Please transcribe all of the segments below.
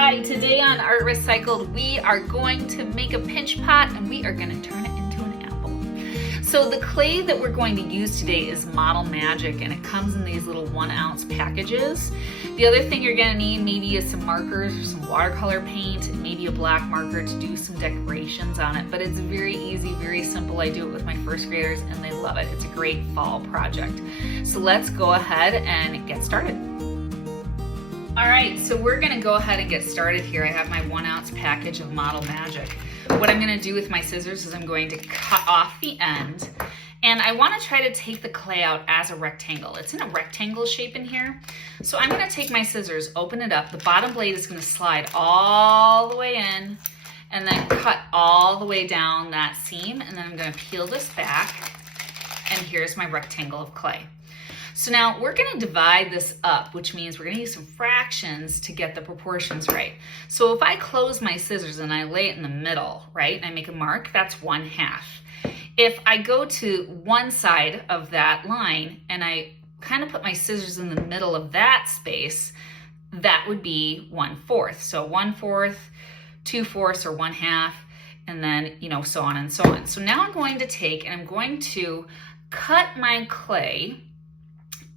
right, today on Art Recycled, we are going to make a pinch pot and we are going to turn it into an apple. So the clay that we're going to use today is Model Magic, and it comes in these little 1-ounce packages. The other thing you're going to need maybe is some markers or some watercolor paint, and maybe a black marker to do some decorations on it. But it's very easy, very simple. I do it with my first graders and they love it. It's a great fall project. So let's go ahead and get started. All right, so we're gonna go ahead and get started here. I have my 1-ounce package of Model Magic. What I'm gonna do with my scissors is I'm going to cut off the end, and I wanna try to take the clay out as a rectangle. It's in a rectangle shape in here. So I'm gonna take my scissors, open it up. The bottom blade is gonna slide all the way in, and then cut all the way down that seam, and then I'm gonna peel this back, and here's my rectangle of clay. So now we're gonna divide this up, which means we're gonna use some fractions to get the proportions right. So if I close my scissors and I lay it in the middle, right, and I make a mark, that's 1/2. If I go to one side of that line and I kind of put my scissors in the middle of that space, that would be 1/4. So 1/4, 2/4, or 1/2, and then, so on and so on. So now I'm going to take and I'm going to cut my clay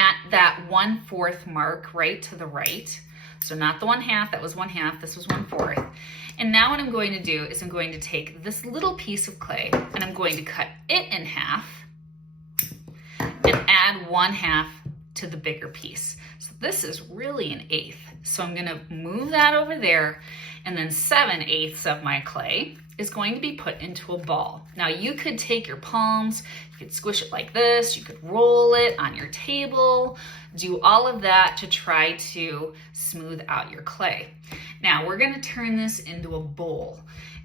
at that 1/4 mark right to the right. So not the 1/2, that was 1/2, this was 1/4. And now what I'm going to do is I'm going to take this little piece of clay and I'm going to cut it in half and add 1/2 to the bigger piece. So this is really 1/8. So I'm gonna move that over there, and then 7/8 of my clay is going to be put into a ball. Now you could take your palms, you could squish it like this, you could roll it on your table, do all of that to try to smooth out your clay. Now we're gonna turn this into a bowl.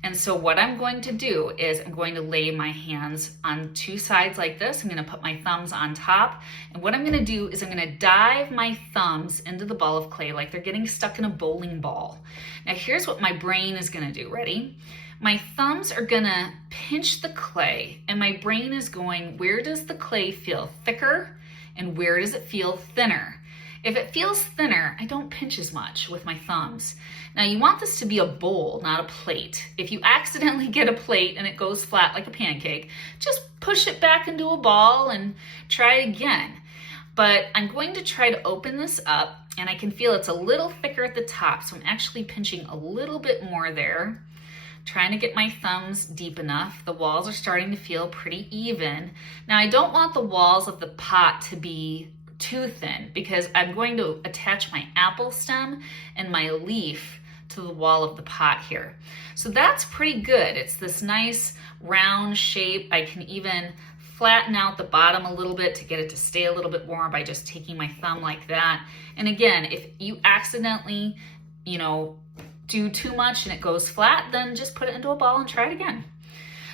And so what I'm going to do is I'm going to lay my hands on two sides like this. I'm gonna put my thumbs on top. And what I'm gonna do is I'm gonna dive my thumbs into the ball of clay like they're getting stuck in a bowling ball. Now here's what my brain is gonna do, ready? My thumbs are gonna pinch the clay and my brain is going, where does the clay feel thicker and where does it feel thinner? If it feels thinner, I don't pinch as much with my thumbs. Now you want this to be a bowl, not a plate. If you accidentally get a plate and it goes flat like a pancake, just push it back into a ball and try it again. But I'm going to try to open this up, and I can feel it's a little thicker at the top, so I'm actually pinching a little bit more there, trying to get my thumbs deep enough. The walls are starting to feel pretty even. Now I don't want the walls of the pot to be too thin because I'm going to attach my apple stem and my leaf to the wall of the pot here. So that's pretty good. It's this nice round shape. I can even flatten out the bottom a little bit to get it to stay a little bit more by just taking my thumb like that. And again, if you accidentally, do too much and it goes flat, then just put it into a ball and try it again.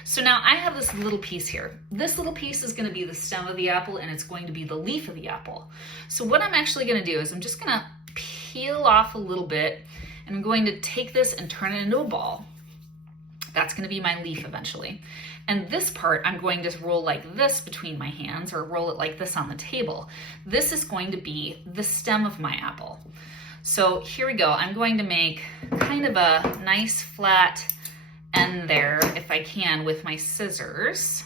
So now I have this little piece here. This little piece is gonna be the stem of the apple and it's going to be the leaf of the apple. So what I'm actually gonna do is I'm just gonna peel off a little bit and I'm going to take this and turn it into a ball. That's gonna be my leaf eventually. And this part I'm going to roll like this between my hands, or roll it like this on the table. This is going to be the stem of my apple. So here we go. I'm going to make kind of a nice flat end there, if I can, with my scissors.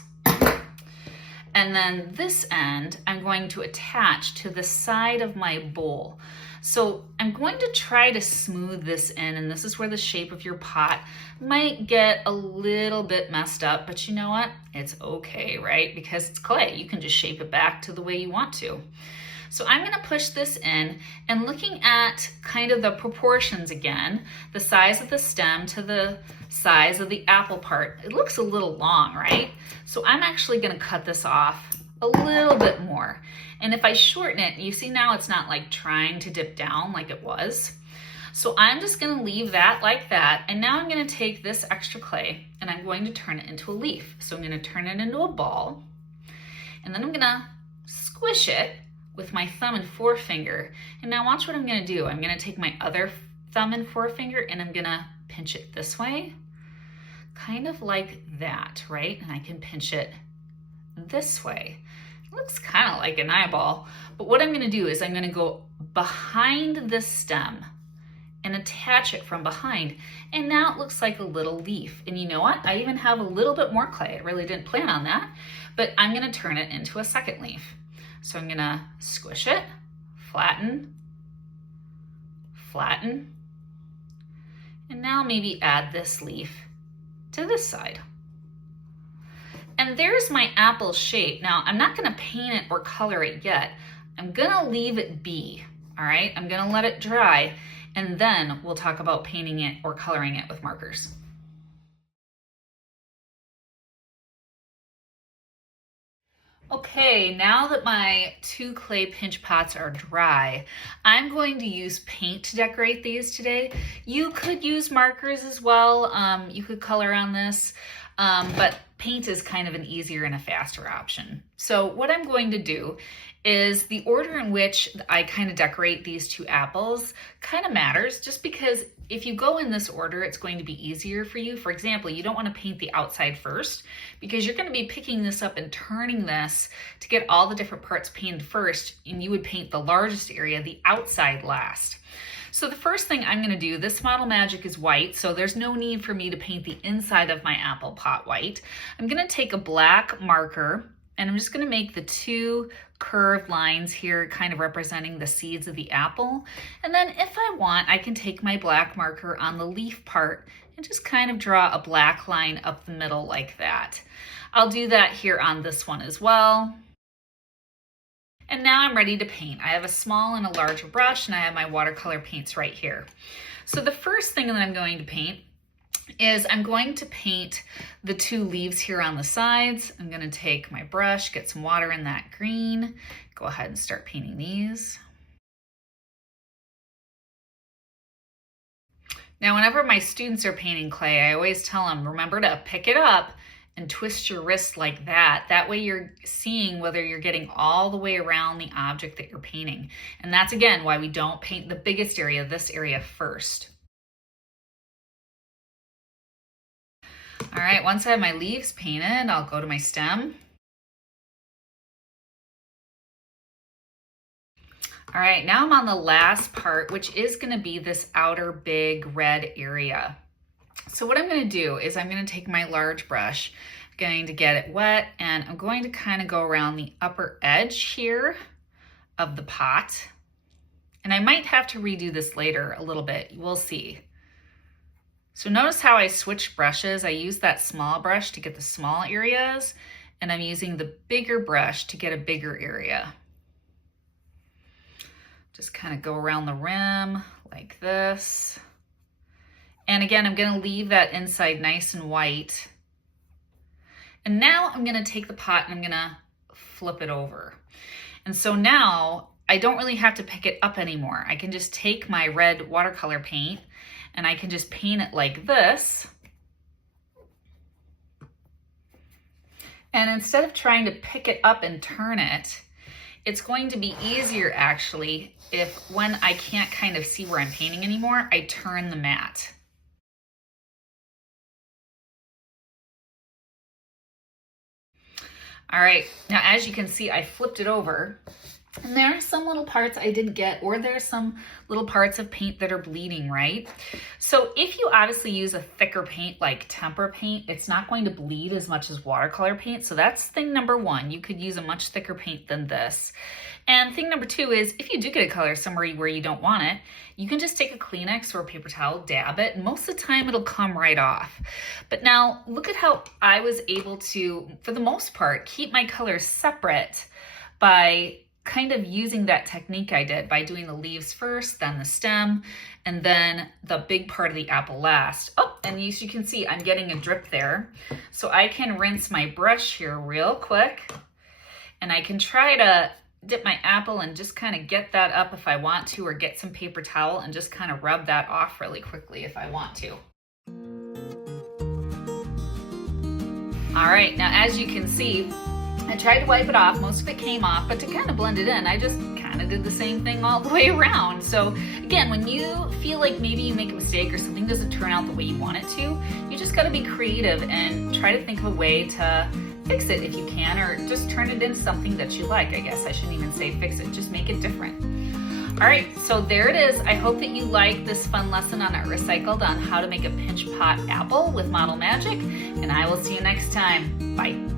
And then this end, I'm going to attach to the side of my bowl. So I'm going to try to smooth this in, and this is where the shape of your pot might get a little bit messed up, but you know what? It's okay, right? Because it's clay. You can just shape it back to the way you want to. So I'm gonna push this in, and looking at kind of the proportions again, the size of the stem to the size of the apple part, it looks a little long, right? So I'm actually gonna cut this off a little bit more. And if I shorten it, you see now it's not like trying to dip down like it was. So I'm just gonna leave that like that. And now I'm gonna take this extra clay and I'm going to turn it into a leaf. So I'm gonna turn it into a ball, and then I'm gonna squish it with my thumb and forefinger. And now watch what I'm gonna do. I'm gonna take my other thumb and forefinger and I'm gonna pinch it this way, kind of like that, right? And I can pinch it this way. It looks kind of like an eyeball, but what I'm gonna do is I'm gonna go behind the stem and attach it from behind. And now it looks like a little leaf. And you know what? I even have a little bit more clay. I really didn't plan on that, but I'm gonna turn it into a second leaf. So I'm gonna squish it, flatten, flatten, and now maybe add this leaf to this side. And there's my apple shape. Now I'm not gonna paint it or color it yet. I'm gonna leave it be, all right? I'm gonna let it dry, and then we'll talk about painting it or coloring it with markers. Okay, now that my 2 clay pinch pots are dry, I'm going to use paint to decorate these today. You could use markers as well. You could color on this, but paint is kind of an easier and a faster option. So what I'm going to do is the order in which I kind of decorate these 2 apples kind of matters, just because if you go in this order, it's going to be easier for you. For example, you don't want to paint the outside first because you're going to be picking this up and turning this to get all the different parts painted first, and you would paint the largest area, the outside, last. So the first thing I'm going to do, this Model Magic is white, so there's no need for me to paint the inside of my apple pot white. I'm going to take a black marker, and I'm just going to make the 2 curved lines here kind of representing the seeds of the apple. And then if I want, I can take my black marker on the leaf part and just kind of draw a black line up the middle like that. I'll do that here on this one as well. And now I'm ready to paint. I have a small and a larger brush, and I have my watercolor paints right here. So the first thing that I'm going to paint is I'm going to paint the 2 leaves here on the sides. I'm going to take my brush, get some water in that green, go ahead and start painting these. Now, whenever my students are painting clay, I always tell them, remember to pick it up and twist your wrist like that. That way you're seeing whether you're getting all the way around the object that you're painting. And that's, again, why we don't paint the biggest area, this area, first. All right, once I have my leaves painted, I'll go to my stem. All right, now I'm on the last part, which is gonna be this outer big red area. So what I'm gonna do is I'm gonna take my large brush, I'm going to get it wet, and I'm going to kind of go around the upper edge here of the pot. And I might have to redo this later a little bit, we'll see. So notice how I switch brushes. I use that small brush to get the small areas, and I'm using the bigger brush to get a bigger area. Just kind of go around the rim like this. And again, I'm gonna leave that inside nice and white. And now I'm gonna take the pot and I'm gonna flip it over. And so now I don't really have to pick it up anymore. I can just take my red watercolor paint and I can just paint it like this. And instead of trying to pick it up and turn it, it's going to be easier actually if when I can't kind of see where I'm painting anymore, I turn the mat. All right, now as you can see, I flipped it over. And there are some little parts I didn't get, or there's some little parts of paint that are bleeding, right? So if you obviously use a thicker paint like tempera paint, it's not going to bleed as much as watercolor paint. So that's thing number 1. You could use a much thicker paint than this. And thing number 2 is if you do get a color somewhere where you don't want it, you can just take a Kleenex or a paper towel, dab it, and most of the time it'll come right off. But now look at how I was able to, for the most part, keep my colors separate by kind of using that technique I did by doing the leaves first, then the stem, and then the big part of the apple last. Oh, and as you can see, I'm getting a drip there. So I can rinse my brush here real quick, and I can try to dip my apple and just kind of get that up if I want to, or get some paper towel and just kind of rub that off really quickly if I want to. All right, now as you can see, I tried to wipe it off, most of it came off, but to kind of blend it in, I just kind of did the same thing all the way around. So again, when you feel like maybe you make a mistake or something doesn't turn out the way you want it to, you just gotta be creative and try to think of a way to fix it if you can, or just turn it into something that you like. I guess I shouldn't even say fix it, just make it different. All right, so there it is. I hope that you like this fun lesson on Art Recycled on how to make a pinch pot apple with Model Magic, and I will see you next time. Bye.